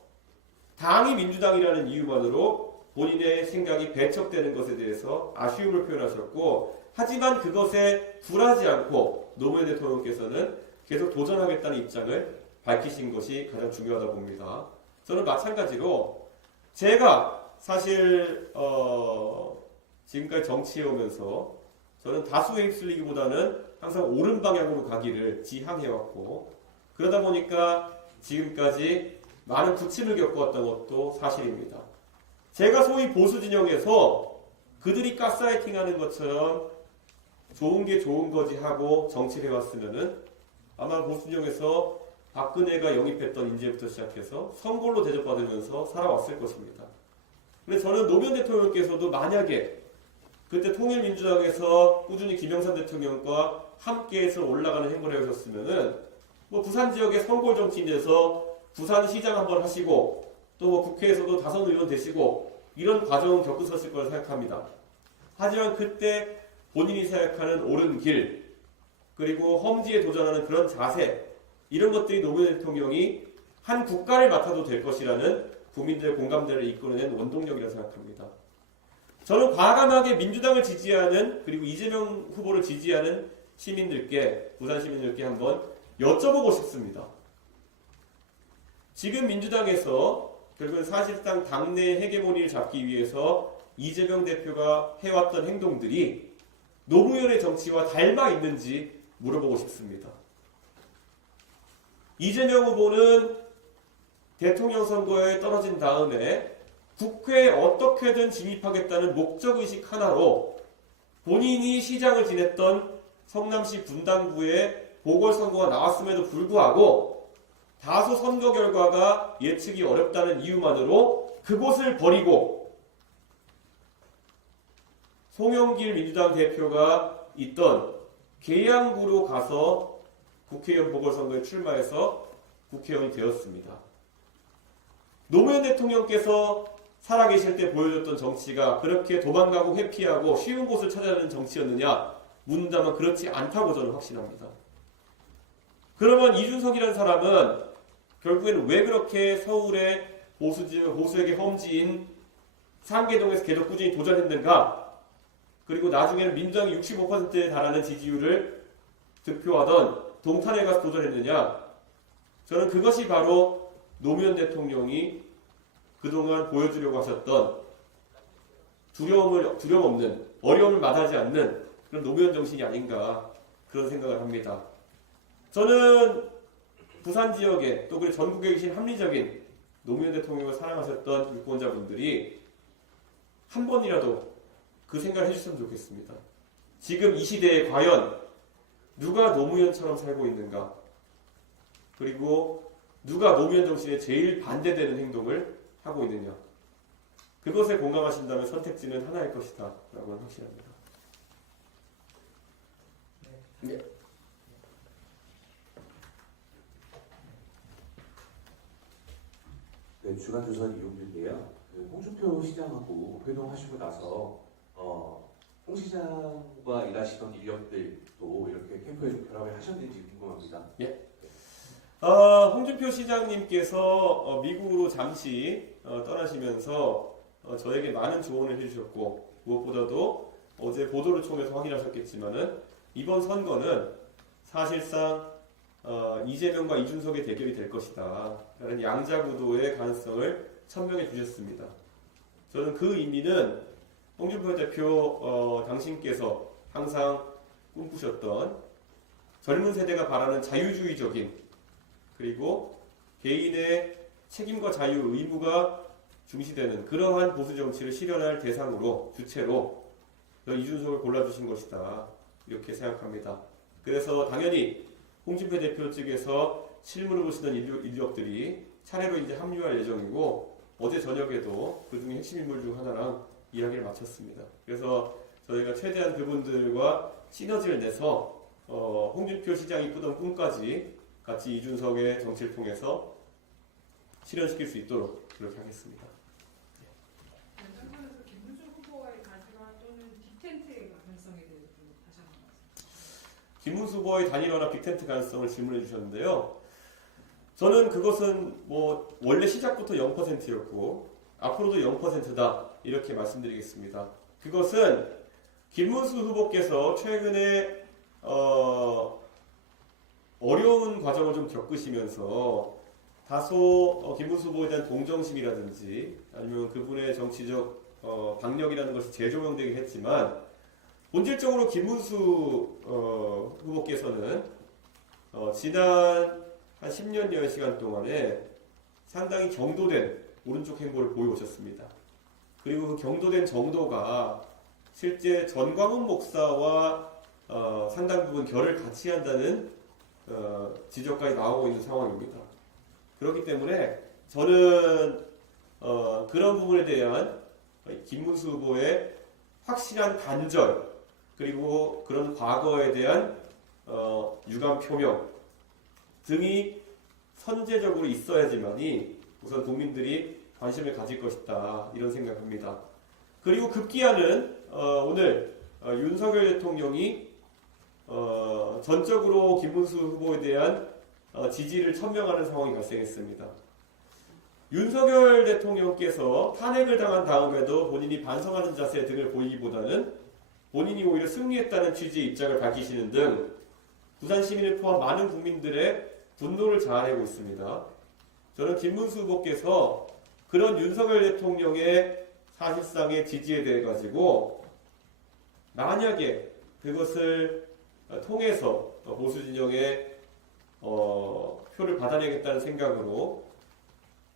당이 민주당이라는 이유만으로 본인의 생각이 배척되는 것에 대해서 아쉬움을 표현하셨고, 하지만 그것에 굴하지 않고 노무현 대통령께서는 계속 도전하겠다는 입장을 밝히신 것이 가장 중요하다고 봅니다. 저는 마찬가지로 제가 사실 지금까지 정치해 오면서 저는 다수에 휩쓸리기보다는 항상 옳은 방향으로 가기를 지향해왔고, 그러다 보니까 지금까지 많은 부침을 겪어왔던 것도 사실입니다. 제가 소위 보수 진영에서 그들이 가스라이팅하는 것처럼 좋은 게 좋은 거지 하고 정치를 해왔으면은 아마 보수 진영에서 박근혜가 영입했던 인재부터 시작해서 선골로 대접받으면서 살아왔을 것입니다. 근데 저는 노무현 대통령께서도 만약에 그때 통일민주당에서 꾸준히 김영삼 대통령과 함께해서 올라가는 행보를 해오셨으면은 뭐 부산 지역의 선골 정치인에서 부산시장 한번 하시고 또 뭐 국회에서도 다선 의원 되시고 이런 과정은 겪으셨을 거라 생각합니다. 하지만 그때 본인이 생각하는 옳은 길, 그리고 험지에 도전하는 그런 자세, 이런 것들이 노무현 대통령이 한 국가를 맡아도 될 것이라는 국민들의 공감대를 이끌어낸 원동력이라고 생각합니다. 저는 과감하게 민주당을 지지하는, 그리고 이재명 후보를 지지하는 시민들께, 부산 시민들께 한번 여쭤보고 싶습니다. 지금 민주당에서 결국은 사실상 당내 헤게모니를 잡기 위해서 이재명 대표가 해왔던 행동들이 노무현의 정치와 닮아 있는지 물어보고 싶습니다. 이재명 후보는 대통령 선거에 떨어진 다음에 국회에 어떻게든 진입하겠다는 목적의식 하나로 본인이 시장을 지냈던 성남시 분당구에 보궐선거가 나왔음에도 불구하고 다소 선거 결과가 예측이 어렵다는 이유만으로 그곳을 버리고 송영길 민주당 대표가 있던 계양구로 가서 국회의원 보궐선거에 출마해서 국회의원이 되었습니다. 노무현 대통령께서 살아계실 때 보여줬던 정치가 그렇게 도망가고 회피하고 쉬운 곳을 찾아내는 정치였느냐 묻는다면 그렇지 않다고 저는 확신합니다. 그러면 이준석이라는 사람은 결국에는 왜 그렇게 서울의 보수에게 험지인 상계동에서 계속 꾸준히 도전했는가? 그리고 나중에는 민주당이 65%에 달하는 지지율을 득표하던 동탄에 가서 도전했느냐? 저는 그것이 바로 노무현 대통령이 그동안 보여주려고 하셨던 두려움 없는, 어려움을 마다하지 않는 그런 노무현 정신이 아닌가 그런 생각을 합니다. 저는 부산 지역에 또 그리고 전국에 계신 합리적인 노무현 대통령을 사랑하셨던 유권자분들이 한 번이라도 그 생각을 해주셨으면 좋겠습니다. 지금 이 시대에 과연 누가 노무현처럼 살고 있는가? 그리고 누가 노무현 정신에 제일 반대되는 행동을 하고 있느냐? 그것에 공감하신다면 선택지는 하나일 것이다 라고 확신합니다. 네. 네, 주간 조선 이용규인데요. 홍준표 시장하고 회동하시고 나서 홍 시장과 일하시던 인력들도 이렇게 캠프에 결합을 하셨는지 궁금합니다. 홍준표 시장님께서 미국으로 잠시 떠나시면서 저에게 많은 조언을 해주셨고 무엇보다도 어제 보도를 통해서 확인하셨겠지만은 이번 선거는 사실상 이재명과 이준석의 대결이 될 것이다 라는 양자구도의 가능성을 천명해 주셨습니다. 저는 그 의미는 홍준표 대표 당신께서 항상 꿈꾸셨던 젊은 세대가 바라는 자유주의적인 그리고 개인의 책임과 자유, 의무가 중시되는 그러한 보수 정치를 실현할 대상으로 주체로 이준석을 골라주신 것이다 이렇게 생각합니다. 그래서 당연히 홍준표 대표 측에서 실무를 보시던 인력들이 차례로 이제 합류할 예정이고 어제 저녁에도 그 중에 핵심 인물 중 하나랑 이야기를 마쳤습니다. 그래서 저희가 최대한 그분들과 시너지를 내서 홍준표 시장이 꾸던 꿈까지 같이 이준석의 정치를 통해서 실현시킬 수 있도록 그렇게 하겠습니다. 연장선에서 김문수 후보와의 단일화 또는 빅텐트의 가능성에 대해서 좀 다시 한번 말씀해 주세요. 김문수 후보의 단일화나 빅텐트 가능성을 질문해 주셨는데요. 저는 그것은 원래 시작부터 0%였고 앞으로도 0%다 이렇게 말씀드리겠습니다. 그것은 김문수 후보께서 최근에 어려운 과정을 좀 겪으시면서 다소 김문수 후보에 대한 동정심이라든지 아니면 그분의 정치적 박력이라는 것이 재조명되긴 했지만 본질적으로 김문수 후보께서는 지난 한 10년여의 시간 동안에 상당히 경도된 오른쪽 행보를 보여오셨습니다. 그리고 그 경도된 정도가 실제 전광훈 목사와 상당 부분 결을 같이 한다는 지적까지 나오고 있는 상황입니다. 그렇기 때문에 저는 그런 부분에 대한 김문수 후보의 확실한 단절 그리고 그런 과거에 대한 유감 표명 등이 선제적으로 있어야지만이 우선 국민들이 관심을 가질 것이다 이런 생각합니다. 그리고 급기야는 오늘 윤석열 대통령이 전적으로 김문수 후보에 대한 지지를 천명하는 상황이 발생했습니다. 윤석열 대통령께서 탄핵을 당한 다음에도 본인이 반성하는 자세 등을 보이기보다는 본인이 오히려 승리했다는 취지의 입장을 밝히시는 등 부산 시민을 포함 많은 국민들의 분노를 자아내고 있습니다. 저는 김문수 후보께서 그런 윤석열 대통령의 사실상의 지지에 대해 가지고 만약에 그것을 통해서 보수 진영의 표를 받아내겠다는 생각으로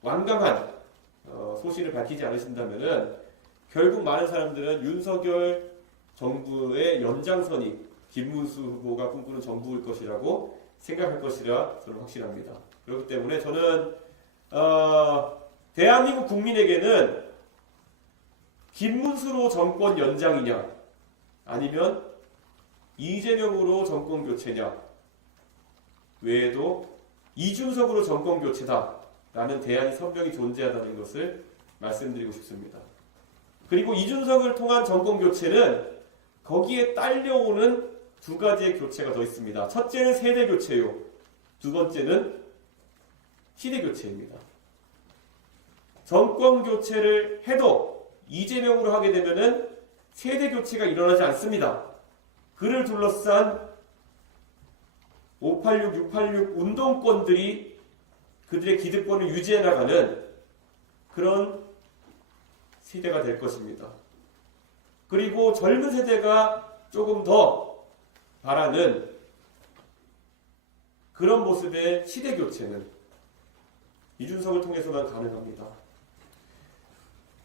완강한 소신을 밝히지 않으신다면은 결국 많은 사람들은 윤석열 정부의 연장선이 김문수 후보가 꿈꾸는 정부일 것이라고 생각할 것이라 저는 확신합니다. 그렇기 때문에 저는 대한민국 국민에게는 김문수로 정권 연장이냐 아니면 이재명으로 정권 교체냐 외에도 이준석으로 정권 교체다 라는 대안이 선명히 존재하다는 것을 말씀드리고 싶습니다. 그리고 이준석을 통한 정권 교체는 거기에 딸려오는 두 가지의 교체가 더 있습니다. 첫째는 세대 교체요. 두 번째는 시대 교체입니다. 정권 교체를 해도 이재명으로 하게 되면은 세대 교체가 일어나지 않습니다. 그를 둘러싼 586, 686 운동권들이 그들의 기득권을 유지해 나가는 그런 세대가 될 것입니다. 그리고 젊은 세대가 조금 더 바라는 그런 모습의 시대 교체는 이준석을 통해서만 가능합니다.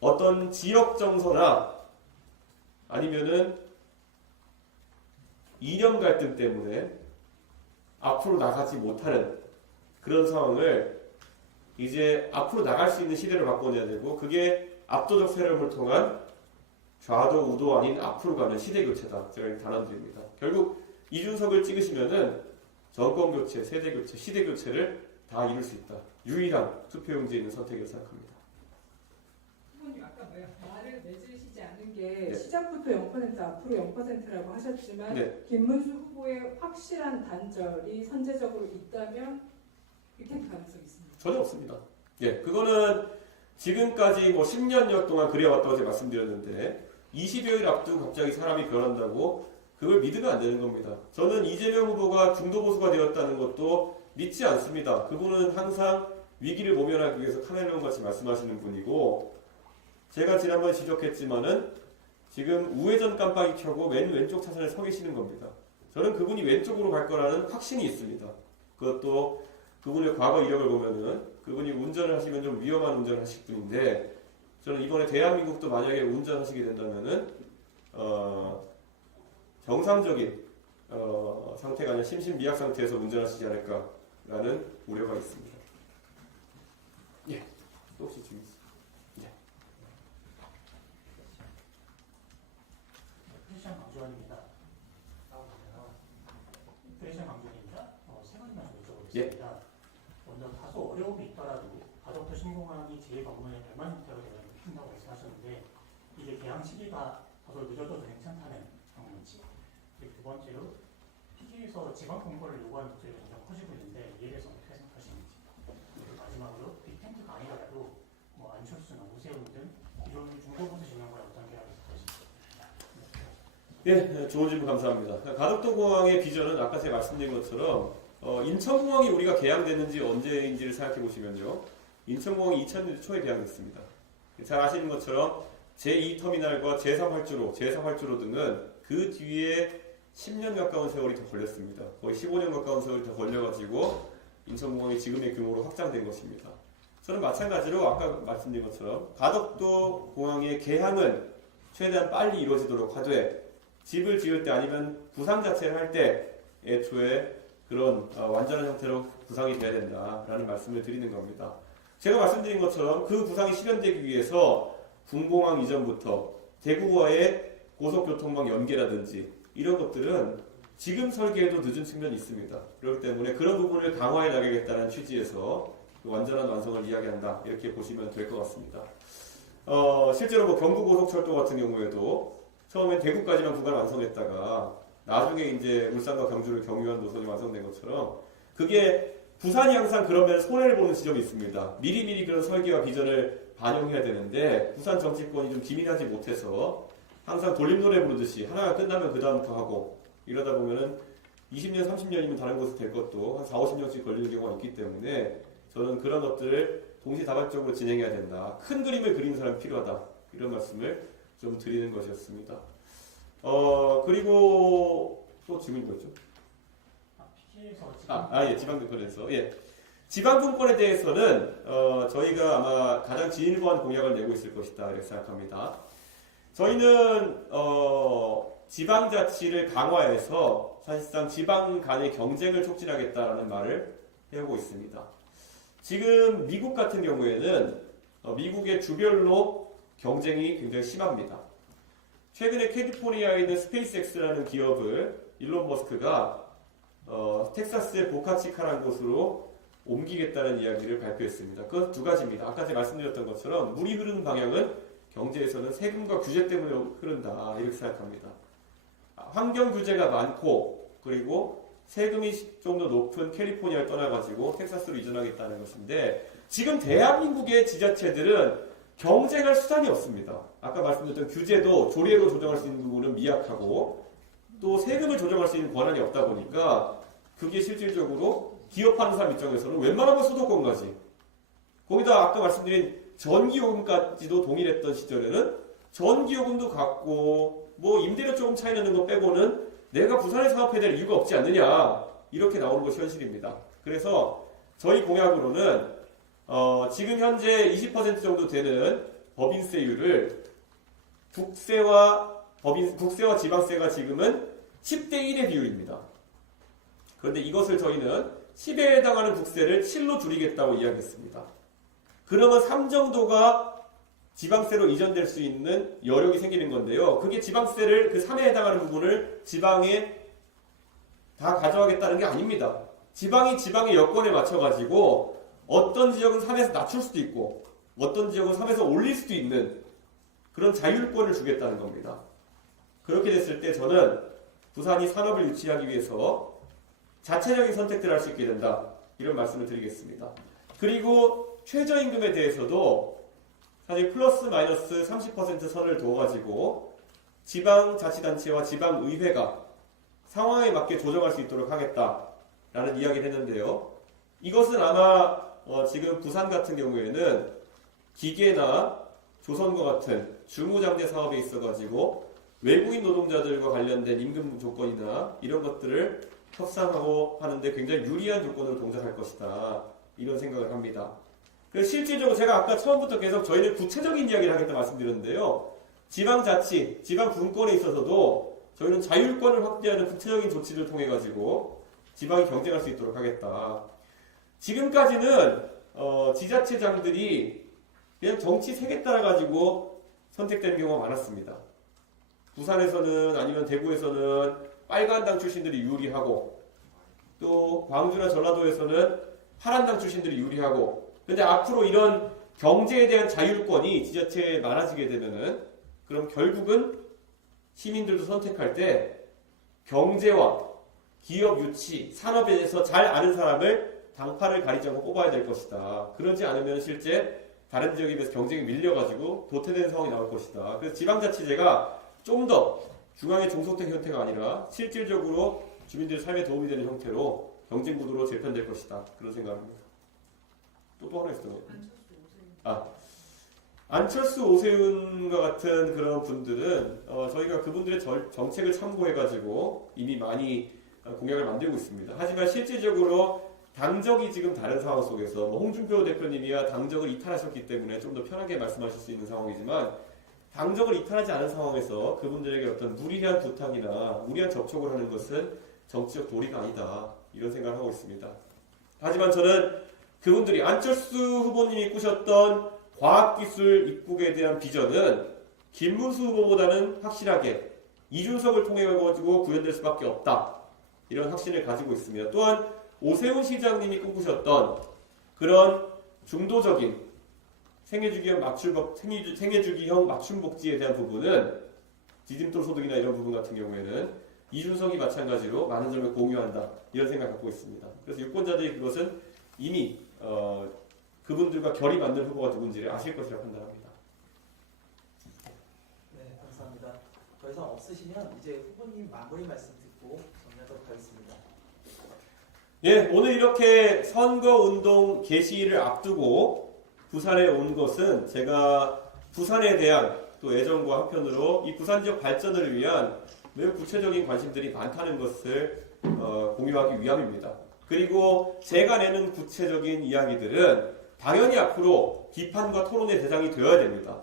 어떤 지역 정서나 아니면은 이념 갈등 때문에 앞으로 나가지 못하는 그런 상황을 이제 앞으로 나갈 수 있는 시대를 바꿔내야 되고 그게 압도적 세력을 통한 좌도 우도 아닌 앞으로 가는 시대 교체다. 제가 단언드립니다. 결국 이준석을 찍으시면은 정권 교체, 세대 교체, 시대 교체를 다 이룰 수 있다. 유일한 투표용지에 있는 선택이라고 생각합니다. 후보님 아까 말을 내주시지 않은 게 네. 시작부터 0% 앞으로 0%라고 하셨지만 네. 김문수 후보의 확실한 단절이 선제적으로 있다면 이렇게 가능성이 있습니다. 전혀 없습니다. 예, 그거는 지금까지 10년여 동안 그래왔다고 제가 말씀드렸는데 20여일 앞두고 갑자기 사람이 변한다고 그걸 믿으면 안 되는 겁니다. 저는 이재명 후보가 중도 보수가 되었다는 것도 믿지 않습니다. 그분은 항상 위기를 모면하기 위해서 카멜레온 같이 말씀하시는 분이고 제가 지난번에 지적했지만은 지금 우회전 깜빡이 켜고 맨 왼쪽 차선에 서 계시는 겁니다. 저는 그분이 왼쪽으로 갈 거라는 확신이 있습니다. 그것도 그분의 과거 이력을 보면은 그분이 운전을 하시면 좀 위험한 운전을 하실 분인데 저는 이번에 대한민국도 만약에 운전하시게 된다면은 정상적인 상태가 아니라 심신미약 상태에서 운전하시지 않을까라는 우려가 있습니다. 예, 또 혹시 질문 있어요? 크리스찬 강주환입니다. 크리스찬 강주환입니다. 세 가지만 여쭤보겠습니다. 먼저 다소 어려움이 있더라도 가덕도 신공항이 제2법문의 결말 형태로 된다고 말씀하셨는데 이게 개항 시기가 다소 늦어도 괜찮다는 경우인지 그리고 두 번째로 PG에서 지방 공고를 요구하는 목소리가 점점 커지고 있는데 이에 대해서 어떻게 생각하시는지 그리고 마지막으로 빅텐트가 아니더라도 안철수나 오세훈 등 기존 중도보수 진영과의 어떤 계약을 생각하십니까? 예, 좋은 질문 감사합니다. 가덕도 공항의 비전은 아까 제가 말씀드린 것처럼 인천공항이 우리가 개항됐는지 언제인지를 생각해 보시면요. 인천공항이 2000년대 초에 개항됐습니다. 잘 아시는 것처럼 제2터미널과 제3활주로, 제4활주로 등은 그 뒤에 10년 가까운 세월이 더 걸렸습니다. 거의 15년 가까운 세월이 더 걸려가지고 인천공항이 지금의 규모로 확장된 것입니다. 저는 마찬가지로 아까 말씀드린 것처럼 가덕도 공항의 개항은 최대한 빨리 이루어지도록 하되 집을 지을 때 아니면 구상 자체를 할 때 애초에 그런 완전한 형태로 구상이 돼야 된다라는 말씀을 드리는 겁니다. 제가 말씀드린 것처럼 그 구상이 실현되기 위해서 군공항 이전부터 대구와의 고속교통망 연계라든지 이런 것들은 지금 설계에도 늦은 측면이 있습니다. 그렇기 때문에 그런 부분을 강화해 나가겠다는 취지에서 완전한 완성을 이야기한다 이렇게 보시면 될 것 같습니다. 실제로 경부고속철도 같은 경우에도 처음엔 대구까지만 구간 완성했다가 나중에 이제 울산과 경주를 경유한 노선이 완성된 것처럼 그게 부산이 항상 그러면 손해를 보는 지점이 있습니다. 미리미리 그런 설계와 비전을 반영해야 되는데 부산 정치권이 좀 기민하지 못해서 항상 돌림노래 부르듯이 하나가 끝나면 그 다음부터 하고 이러다 보면은 20년, 30년이면 다른 곳에 될 것도 한 4, 50년씩 걸리는 경우가 있기 때문에 저는 그런 것들을 동시다발적으로 진행해야 된다. 큰 그림을 그리는 사람이 필요하다. 이런 말씀을 좀 드리는 것이었습니다. 그리고 또 질문이 뭐였죠? PK에서 예, 지방분권에서. 예. 지방분권에 대해서는 저희가 아마 가장 진일보한 공약을 내고 있을 것이다 이렇게 생각합니다. 저희는 지방자치를 강화해서 사실상 지방 간의 경쟁을 촉진하겠다라는 말을 해오고 있습니다. 지금 미국 같은 경우에는 미국의 주별로 경쟁이 굉장히 심합니다. 최근에 캘리포니아에 있는 스페이스X라는 기업을 일론 머스크가 텍사스의 보카치카라는 곳으로 옮기겠다는 이야기를 발표했습니다. 그것 두 가지입니다. 아까 제가 말씀드렸던 것처럼 물이 흐르는 방향은 경제에서는 세금과 규제 때문에 흐른다 이렇게 생각합니다. 환경 규제가 많고 그리고 세금이 좀 더 높은 캘리포니아를 떠나가지고 텍사스로 이전하겠다는 것인데 지금 대한민국의 지자체들은 경쟁할 수단이 없습니다. 아까 말씀드렸던 규제도 조례로 조정할 수 있는 부분은 미약하고 또 세금을 조정할 수 있는 권한이 없다 보니까 그게 실질적으로 기업하는 사람 입장에서는 웬만하면 수도권까지 거기다 아까 말씀드린 전기요금까지도 동일했던 시절에는 전기요금도 같고 뭐 임대료 조금 차이 나는 거 빼고는 내가 부산에 사업해야 될 이유가 없지 않느냐 이렇게 나오는 것이 현실입니다. 그래서 저희 공약으로는 지금 현재 20% 정도 되는 법인세율을 국세와 지방세가 지금은 10대 1의 비율입니다. 그런데 이것을 저희는 10에 해당하는 국세를 7로 줄이겠다고 이야기했습니다. 그러면 3 정도가 지방세로 이전될 수 있는 여력이 생기는 건데요. 그게 지방세를 그 3에 해당하는 부분을 지방에 다 가져가겠다는 게 아닙니다. 지방이 지방의 여건에 맞춰가지고 어떤 지역은 3에서 낮출 수도 있고 어떤 지역은 3에서 올릴 수도 있는 그런 자율권을 주겠다는 겁니다. 그렇게 됐을 때 저는 부산이 산업을 유치하기 위해서 자체적인 선택들을 할 수 있게 된다. 이런 말씀을 드리겠습니다. 그리고 최저임금에 대해서도 사실 플러스 마이너스 30% 선을 두어가지고 지방자치단체와 지방의회가 상황에 맞게 조정할 수 있도록 하겠다라는 이야기를 했는데요. 이것은 아마 지금 부산 같은 경우에는 기계나 조선과 같은 중무장대 사업에 있어가지고 외국인 노동자들과 관련된 임금 조건이나 이런 것들을 협상하고 하는데 굉장히 유리한 조건으로 동작할 것이다. 이런 생각을 합니다. 그래서 실질적으로 제가 아까 처음부터 계속 저희는 구체적인 이야기를 하겠다 말씀드렸는데요. 지방자치, 지방분권에 있어서도 저희는 자율권을 확대하는 구체적인 조치를 통해 가지고 지방이 경쟁할 수 있도록 하겠다. 지금까지는 지자체장들이 그냥 정치 색에 따라 가지고 선택되는 경우가 많았습니다. 부산에서는 아니면 대구에서는 빨간당 출신들이 유리하고 또 광주나 전라도에서는 파란당 출신들이 유리하고 근데 앞으로 이런 경제에 대한 자율권이 지자체에 많아지게 되면은 그럼 결국은 시민들도 선택할 때 경제와 기업 유치, 산업에 대해서 잘 아는 사람을 당파를 가리지 않고 뽑아야 될 것이다. 그러지 않으면 실제 다른 지역에 비해서 경쟁이 밀려가지고 도태되는 상황이 나올 것이다. 그래서 지방자치제가 좀 더 중앙의 종속된 형태가 아니라 실질적으로 주민들의 삶에 도움이 되는 형태로 경쟁 구도로 재편될 것이다. 그런 생각입니다. 또 하나 있어요. 안철수 오세훈과 같은 그런 분들은 저희가 그분들의 정책을 참고해가지고 이미 많이 공약을 만들고 있습니다. 하지만 실질적으로 당적이 지금 다른 상황 속에서 홍준표 대표님이야 당적을 이탈하셨기 때문에 좀 더 편하게 말씀하실 수 있는 상황이지만 당적을 이탈하지 않은 상황에서 그분들에게 어떤 무리한 부탁이나 무리한 접촉을 하는 것은 정치적 도리가 아니다. 이런 생각을 하고 있습니다. 하지만 저는 그분들이 안철수 후보님이 꾸셨던 과학기술 입국에 대한 비전은 김문수 후보보다는 확실하게 이준석을 통해 가지고 구현될 수밖에 없다. 이런 확신을 가지고 있습니다. 또한 오세훈 시장님이 꿈꾸셨던 그런 중도적인 생애주기형 맞춤 복지에 대한 부분은 디딤돌 소득이나 이런 부분 같은 경우에는 이준석이 마찬가지로 많은 점을 공유한다. 이런 생각을 갖고 있습니다. 그래서 유권자들이 그것은 이미 그분들과 결이 맞는 후보가 누군지를 아실 것이라 판단합니다. 네, 감사합니다. 더 이상 없으시면 이제 후보님 마무리 말씀 듣고 정리하도록 하겠습니다. 예, 오늘 이렇게 선거운동 개시를 앞두고 부산에 온 것은 제가 부산에 대한 또 애정과 한편으로 이 부산 지역 발전을 위한 매우 구체적인 관심들이 많다는 것을 공유하기 위함입니다. 그리고 제가 내는 구체적인 이야기들은 당연히 앞으로 비판과 토론의 대상이 되어야 됩니다.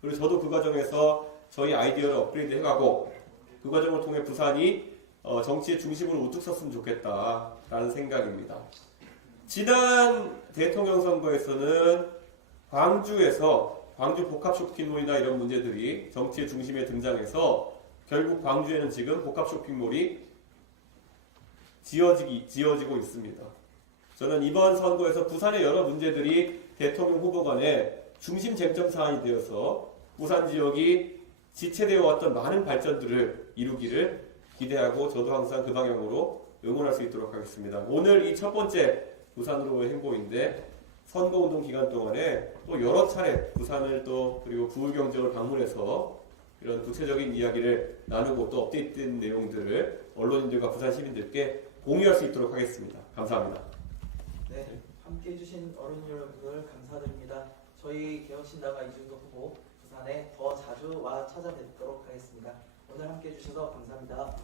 그리고 저도 그 과정에서 저희 아이디어를 업그레이드 해가고 그 과정을 통해 부산이 정치의 중심으로 우뚝 섰으면 좋겠다라는 생각입니다. 지난 대통령 선거에서는 광주에서 광주 복합 쇼핑몰이나 이런 문제들이 정치의 중심에 등장해서 결국 광주에는 지금 복합 쇼핑몰이 지어지고 있습니다. 저는 이번 선거에서 부산의 여러 문제들이 대통령 후보 간의 중심 쟁점 사안이 되어서 부산 지역이 지체되어 왔던 많은 발전들을 이루기를 기대하고 저도 항상 그 방향으로 응원할 수 있도록 하겠습니다. 오늘 이 첫 번째 부산으로의 행보인데 선거운동 기간 동안에 또 여러 차례 부산을 또 그리고 부울경정을 방문해서 이런 구체적인 이야기를 나누고 또 업데이트된 내용들을 언론인들과 부산 시민들께 공유할 수 있도록 하겠습니다. 감사합니다. 네, 함께 해주신 어른이 여러분들 감사드립니다. 저희 개혁신당과 이준석 후보 부산에 더 자주 와 찾아뵙도록 하겠습니다. 오늘 함께 해주셔서 감사합니다.